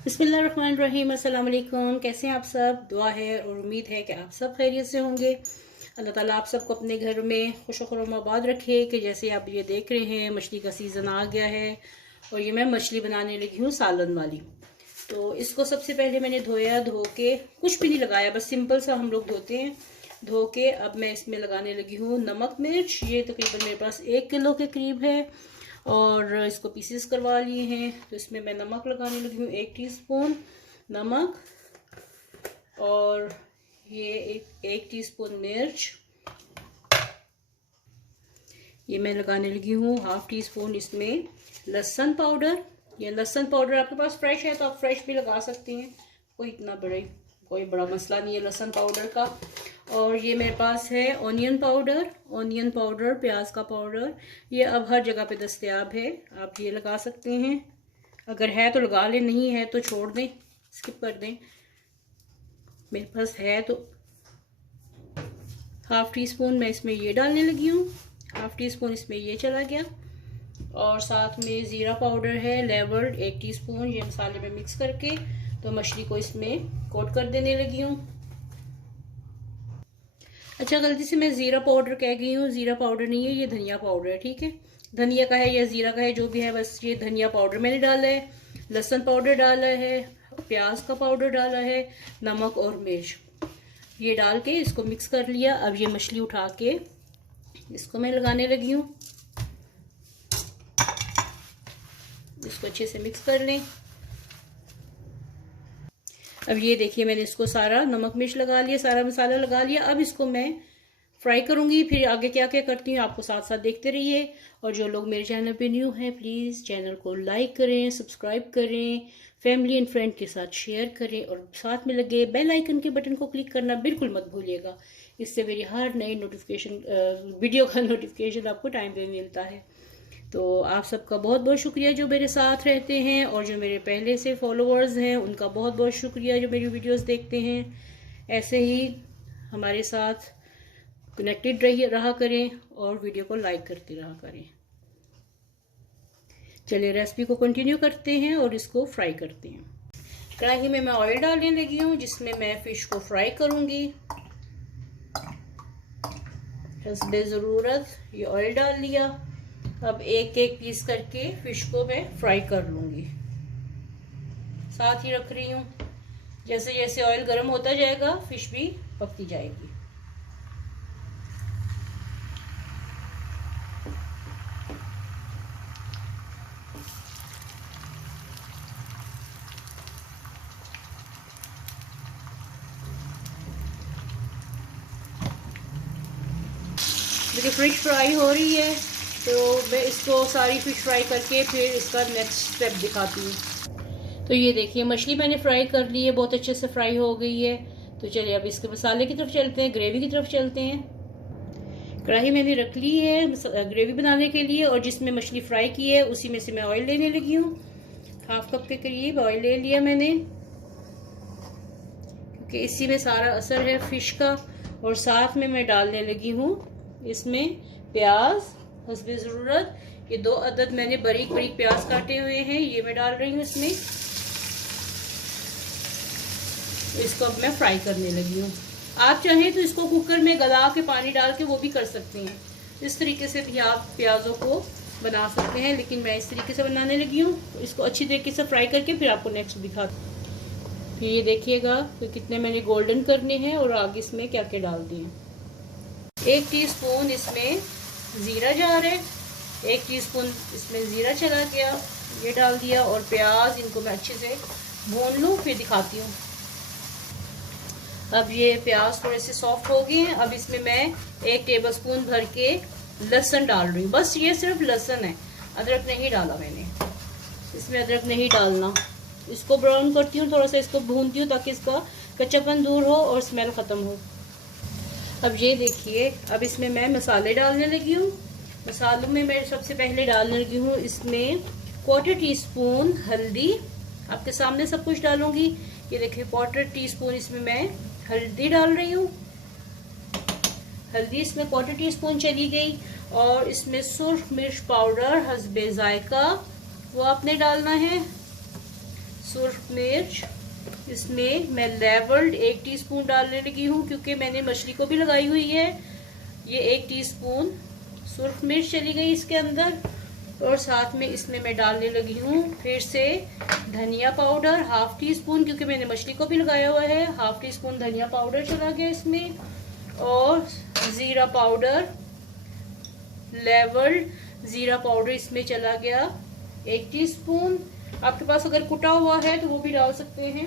बिस्मिल्लाहिर्रहमानिर्रहीम। अस्सलाम वालेकुम। कैसे हैं आप सब? दुआ है और उम्मीद है कि आप सब खैरियत से होंगे। अल्लाह ताला आप सबको अपने घर में खुश खुर्म आबाद रखे। कि जैसे आप ये देख रहे हैं, मछली का सीज़न आ गया है और ये मैं मछली बनाने लगी हूँ सालन वाली। तो इसको सबसे पहले मैंने धोया, धो के कुछ भी नहीं लगाया, बस सिंपल सा हम लोग धोते हैं। धो के अब मैं इसमें लगाने लगी हूँ नमक मिर्च। ये तकरीबन मेरे पास 1 किलो के करीब है और इसको पीसेस करवा लिए हैं। तो इसमें मैं नमक लगाने लगी हूँ, 1 टीस्पून नमक, और ये एक टीस्पून मिर्च। ये मैं लगाने लगी हूँ 1/2 टीस्पून इसमें लहसुन पाउडर। ये लहसुन पाउडर आपके पास फ्रेश है तो आप फ्रेश भी लगा सकती हैं, कोई बड़ा मसला नहीं है लहसुन पाउडर का। और ये मेरे पास है ऑनियन पाउडर, प्याज का पाउडर। ये अब हर जगह पे दस्तयाब है, आप ये लगा सकते हैं। अगर है तो लगा लें, नहीं है तो छोड़ दें, स्किप कर दें। मेरे पास है तो 1/2 टीस्पून मैं इसमें ये डालने लगी हूँ। 1/2 टीस्पून इसमें ये चला गया। और साथ में ज़ीरा पाउडर है लेवर्ड 1 टीस्पून। ये मसाले में मिक्स करके तो मछली को इसमें कोट कर देने लगी हूँ। अच्छा, गलती से मैं ज़ीरा पाउडर कह गई हूँ, ज़ीरा पाउडर नहीं है, ये धनिया पाउडर है, ठीक है। धनिया का है या ज़ीरा का है, जो भी है, बस ये धनिया पाउडर मैंने डाला है। लहसुन पाउडर डाला है, प्याज का पाउडर डाला है, नमक और मिर्च, ये डाल के इसको मिक्स कर लिया। अब ये मछली उठा के इसको मैं लगाने लगी हूँ। इसको अच्छे से मिक्स कर लें। अब ये देखिए, मैंने इसको सारा नमक मिर्च लगा लिया, सारा मसाला लगा लिया। अब इसको मैं फ्राई करूंगी, फिर आगे क्या क्या करती हूँ आपको साथ साथ देखते रहिए। और जो लोग मेरे चैनल पे न्यू हैं, प्लीज़ चैनल को लाइक करें, सब्सक्राइब करें, फैमिली एंड फ्रेंड के साथ शेयर करें और साथ में लगे बेल आइकन के बटन को क्लिक करना बिल्कुल मत भूलिएगा। इससे मेरी हर नई वीडियो का नोटिफिकेशन आपको टाइम पे मिलता है। तो आप सबका बहुत बहुत शुक्रिया जो मेरे साथ रहते हैं, और जो मेरे पहले से फॉलोअर्स हैं उनका बहुत बहुत शुक्रिया जो मेरी वीडियोस देखते हैं। ऐसे ही हमारे साथ कनेक्टेड रहा करें और वीडियो को लाइक करते रहा करें। चलिए रेसिपी को कंटिन्यू करते हैं और इसको फ्राई करते हैं। कढ़ाई में मैं ऑयल डालने लगी हूँ, जिसमें मैं फिश को फ्राई करूँगी। हस्बे ज़रूरत ये ऑयल डाल लिया। अब एक एक पीस करके फिश को मैं फ्राई कर लूँगी, साथ ही रख रही हूँ। जैसे जैसे ऑयल गर्म होता जाएगा फिश भी पकती जाएगी। देखिए फिश फ्राई हो रही है, तो मैं इसको सारी फिश फ्राई करके फिर इसका नेक्स्ट स्टेप दिखाती हूँ। तो ये देखिए मछली मैंने फ्राई कर ली है, बहुत अच्छे से फ्राई हो गई है। तो चलिए अब इसके मसाले की तरफ चलते हैं, ग्रेवी की तरफ चलते हैं। कढ़ाई मैंने रख ली है ग्रेवी बनाने के लिए, और जिसमें मछली फ्राई की है उसी में से मैं ऑयल लेने लगी हूँ। 1/2 कप के करीब ऑयल ले लिया मैंने, क्योंकि इसी में सारा असर है फिश का। और साथ में मैं डालने लगी हूँ इसमें प्याज हस्बे ज़रूरत। ये 2 अदद मैंने बारीक बारीक प्याज काटे हुए हैं, ये मैं डाल रही हूँ इसमें। इसको अब मैं फ्राई करने लगी हूँ। आप चाहें तो इसको कुकर में गला के पानी डाल के वो भी कर सकते हैं। इस तरीके से भी आप प्याज़ों को बना सकते हैं, लेकिन मैं इस तरीके से बनाने लगी हूँ। तो इसको अच्छी तरीके से फ्राई करके फिर आपको नेक्स्ट दिखाती हूँ। फिर ये देखिएगा कि कितने मैंने गोल्डन करने हैं और आगे इसमें क्या क्या डाल दिए। 1 टीस्पून इसमें ज़ीरा जा रहा है, 1 टीस्पून इसमें ज़ीरा चला गया, ये डाल दिया। और प्याज इनको मैं अच्छे से भून लूँ, फिर दिखाती हूँ। अब ये प्याज थोड़े से सॉफ्ट हो गए हैं। अब इसमें मैं 1 टेबलस्पून भर के लहसुन डाल रही हूँ। बस ये सिर्फ लहसुन है, अदरक नहीं डाला मैंने, इसमें अदरक नहीं डालना। इसको ब्राउन करती हूँ, थोड़ा सा इसको भूनती हूँ ताकि इसका कच्चापन दूर हो और स्मेल ख़त्म हो। अब ये देखिए, अब इसमें मैं मसाले डालने लगी हूँ। मसालों में मैं सबसे पहले डालने लगी हूँ इसमें 1/4 टीस्पून हल्दी। आपके सामने सब कुछ डालूंगी। ये देखिए 1/4 टीस्पून इसमें मैं हल्दी डाल रही हूँ। हल्दी इसमें 1/4 टीस्पून चली गई। और इसमें सुर्ख मिर्च पाउडर हस्बे जायका, वो आपने डालना है। सुर्ख मिर्च, इसमें मैं लेवल्ड 1 टीस्पून डालने लगी हूँ क्योंकि मैंने मछली को भी लगाई हुई है। ये 1 टीस्पून सुर्ख मिर्च चली गई इसके अंदर। और साथ में इसमें मैं डालने लगी हूँ फिर से धनिया पाउडर 1/2 टीस्पून, क्योंकि मैंने मछली को भी लगाया हुआ है। 1/2 टीस्पून धनिया पाउडर चला गया इसमें। और ज़ीरा पाउडर, लेवल्ड ज़ीरा पाउडर इसमें चला गया 1 टीस्पून। आपके पास अगर कुटा हुआ है तो वो भी डाल सकते हैं।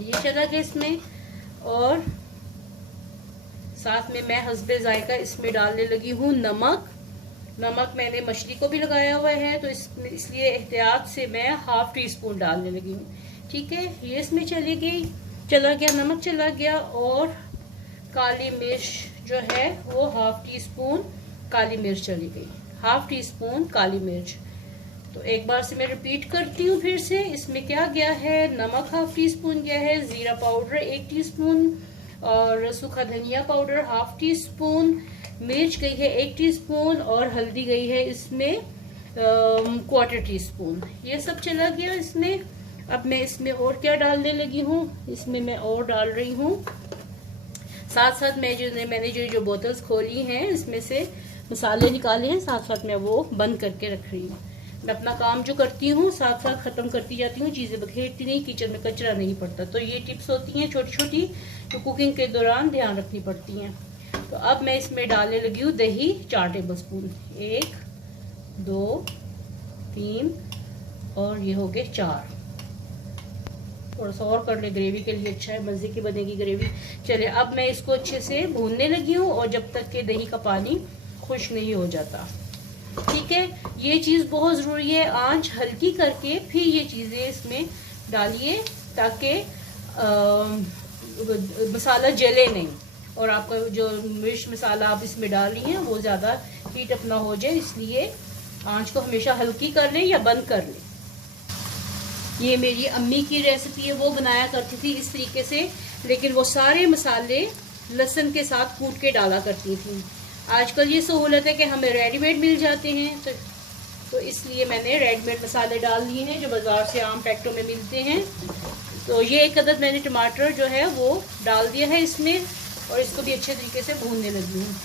ये चला गया इसमें। और साथ में मैं हस्बे जायका इसमें डालने लगी हूँ नमक। नमक मैंने मछली को भी लगाया हुआ है तो इसलिए एहतियात से मैं 1/2 टीस्पून डालने लगी हूँ। ठीक है, ये इसमें चला गया नमक चला गया। और काली मिर्च जो है वो 1/2 टीस्पून काली मिर्च चली गई। 1/2 टीस्पून काली मिर्च। तो एक बार से मैं रिपीट करती हूँ फिर से। इसमें क्या गया है, नमक 1/2 टीस्पून गया है, जीरा पाउडर 1 टीस्पून और सूखा धनिया पाउडर 1/2 टीस्पून, मिर्च गई है 1 टीस्पून और हल्दी गई है इसमें 1/4 टीस्पून। ये सब चला गया इसमें। अब मैं इसमें और क्या डालने लगी हूँ, इसमें मैं और डाल रही हूँ साथ साथ मैंने जो बोतल्स खोली हैं इसमें से मसाले निकाले हैं, साथ साथ मैं वो बंद करके रख रही हूँ। मैं अपना काम जो करती हूँ साथ साथ ख़त्म करती जाती हूँ, चीज़ें बखेरती नहीं, किचन में कचरा नहीं पड़ता। तो ये टिप्स होती हैं छोटी छोटी जो कुकिंग के दौरान ध्यान रखनी पड़ती हैं। तो अब मैं इसमें डालने लगी हूँ दही 4 टेबलस्पून। 1 2 3 और ये हो गए 4। थोड़ा सा और कर ले, ग्रेवी के लिए अच्छा है, मज़े की बनेगी ग्रेवी। चलिए अब मैं इसको अच्छे से भूनने लगी हूँ और जब तक के दही का पानी खुश्क नहीं हो जाता। ठीक है, ये चीज़ बहुत ज़रूरी है। आंच हल्की करके फिर ये चीज़ें इसमें डालिए ताकि मसाला जले नहीं और आपका जो मिर्च मसाला आप इसमें डाल रही हैं वो ज़्यादा हीट अप ना हो जाए, इसलिए आंच को हमेशा हल्की कर लें या बंद कर लें। ये मेरी अम्मी की रेसिपी है, वो बनाया करती थी इस तरीके से, लेकिन वो सारे मसाले लहसुन के साथ कूट के डाला करती थी। आजकल ये सहूलत है कि हमें रेडीमेड मिल जाते हैं, तो इसलिए मैंने रेडीमेड मसाले डाल दिए हैं जो बाज़ार से आम पैकेटों में मिलते हैं। तो ये एक अदद मैंने टमाटर जो है वो डाल दिया है इसमें और इसको भी अच्छे तरीके से भूनने लगी हूँ।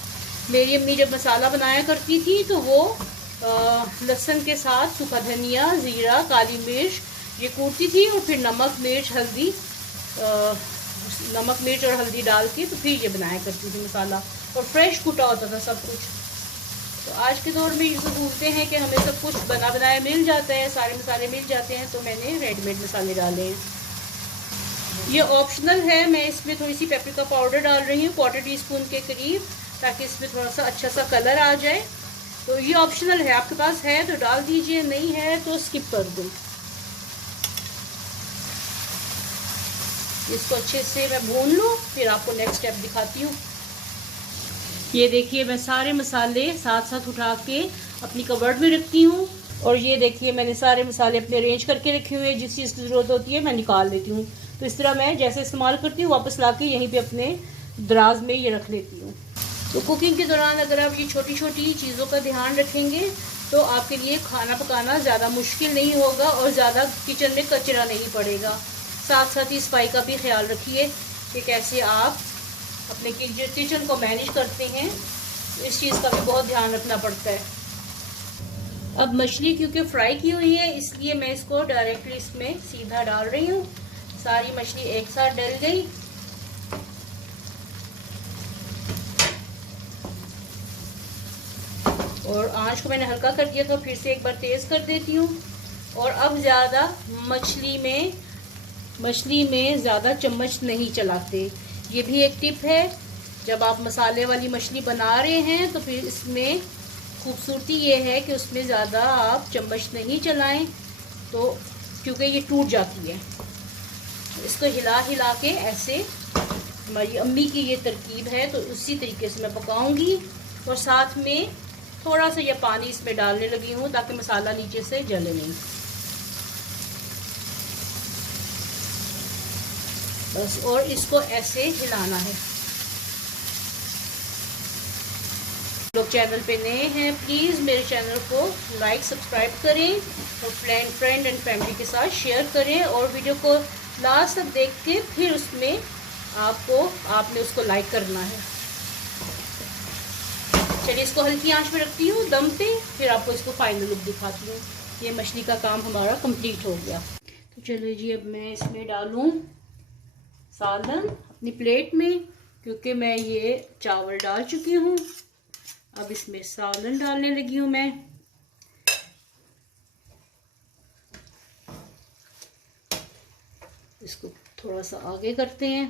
मेरी अम्मी जब मसाला बनाया करती थी तो वो लहसुन के साथ सूखा धनिया, ज़ीरा, काली मिर्च ये कूटती थी और फिर नमक मिर्च और हल्दी डाल के तो फिर ये बनाया करती थी मसाला, और फ्रेश कूटा होता था सब कुछ। तो आज के दौर में ये भूलते हैं कि हमें सब कुछ बना बनाया मिल जाता है, सारे मसाले मिल जाते हैं, तो मैंने रेडीमेड मसाले डाले हैं। ये ऑप्शनल है, मैं इसमें थोड़ी सी पेपरिका पाउडर डाल रही हूँ 1/4 टीस्पून के करीब, ताकि इसमें थोड़ा सा अच्छा सा कलर आ जाए। तो ये ऑप्शनल है, आपके पास है तो डाल दीजिए, नहीं है तो स्किप कर दो। इसको अच्छे से मैं भून लूँ, फिर आपको नेक्स्ट स्टेप दिखाती हूँ। ये देखिए मैं सारे मसाले साथ साथ उठा के अपनी कबर्ड में रखती हूँ, और ये देखिए मैंने सारे मसाले अपने अरेंज करके रखे हुए हैं। जिस चीज़ की ज़रूरत होती है मैं निकाल लेती हूँ। तो इस तरह मैं जैसे इस्तेमाल करती हूँ वापस ला के यहीं पर अपने दराज में ये रख लेती हूँ। तो कुकिंग के दौरान अगर आप ये छोटी छोटी चीज़ों का ध्यान रखेंगे तो आपके लिए खाना पकाना ज़्यादा मुश्किल नहीं होगा और ज़्यादा किचन में कचरा नहीं पड़ेगा। साथ साथ ही सफाई का भी ख्याल रखिए कि कैसे आप अपने किचन को मैनेज करते हैं, इस चीज़ का भी बहुत ध्यान रखना पड़ता है। अब मछली क्योंकि फ्राई की हुई है इसलिए मैं इसको डायरेक्टली इसमें सीधा डाल रही हूँ। सारी मछली एक साथ डल गई। और आंच को मैंने हल्का कर दिया था, फिर से एक बार तेज़ कर देती हूँ। और अब ज़्यादा मछली में ज़्यादा चम्मच नहीं चलाते। ये भी एक टिप है, जब आप मसाले वाली मछली बना रहे हैं तो फिर इसमें खूबसूरती ये है कि उसमें ज़्यादा आप चम्मच नहीं चलाएं, तो क्योंकि ये टूट जाती है। इसको हिला हिला के ऐसे, हमारी अम्मी की ये तरकीब है तो उसी तरीके से मैं पकाऊंगी। और साथ में थोड़ा सा ये पानी इसमें डालने लगी हूँ ताकि मसाला नीचे से जले नहीं। बस, और इसको ऐसे हिलाना है। लोग चैनल पे नए हैं प्लीज़ मेरे चैनल को लाइक सब्सक्राइब करें और फ्रेंड एंड फैमिली के साथ शेयर करें, और वीडियो को लास्ट तक देख के फिर उसमें आपने उसको लाइक करना है। चलिए इसको हल्की आंच पे रखती हूँ दम पे, फिर आपको इसको फाइनल लुक दिखाती हूँ। ये मछली का काम हमारा कंप्लीट हो गया। तो चलिए जी, अब मैं इसमें डालूँ सालन अपनी प्लेट में, क्योंकि मैं ये चावल डाल चुकी हूँ। अब इसमें सालन डालने लगी हूँ मैं। इसको थोड़ा सा आगे करते हैं।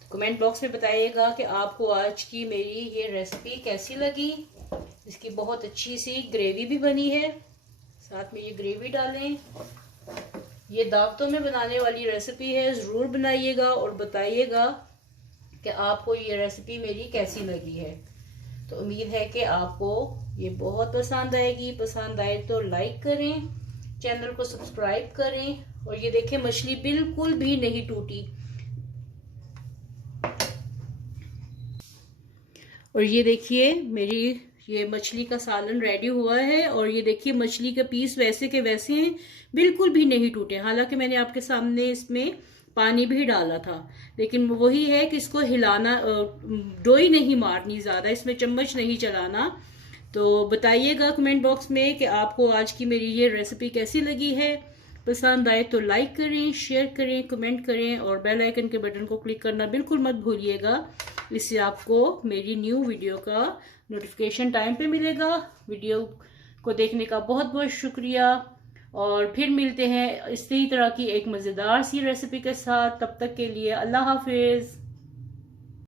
तो कमेंट बॉक्स में बताइएगा कि आपको आज की मेरी ये रेसिपी कैसी लगी। इसकी बहुत अच्छी सी ग्रेवी भी बनी है, साथ में ये ग्रेवी डालें। ये दावतों में बनाने वाली रेसिपी है, ज़रूर बनाइएगा और बताइएगा कि आपको ये रेसिपी मेरी कैसी लगी है। तो उम्मीद है कि आपको ये बहुत पसंद आएगी। पसंद आए तो लाइक करें, चैनल को सब्सक्राइब करें। और ये देखें, मछली बिल्कुल भी नहीं टूटी। और ये देखिए मेरी ये मछली का सालन रेडी हुआ है। और ये देखिए मछली के पीस वैसे के वैसे हैं, बिल्कुल भी नहीं टूटे। हालांकि मैंने आपके सामने इसमें पानी भी डाला था, लेकिन वही है कि इसको हिलाना, डोई नहीं मारनी ज़्यादा, इसमें चम्मच नहीं चलाना। तो बताइएगा कमेंट बॉक्स में कि आपको आज की मेरी ये रेसिपी कैसी लगी है। पसंद आए तो लाइक करें, शेयर करें, कमेंट करें और बेल आइकन के बटन को क्लिक करना बिल्कुल मत भूलिएगा। इससे आपको मेरी न्यू वीडियो का नोटिफिकेशन टाइम पे मिलेगा। वीडियो को देखने का बहुत बहुत शुक्रिया, और फिर मिलते हैं इसी तरह की एक मज़ेदार सी रेसिपी के साथ। तब तक के लिए अल्लाह हाफिज़।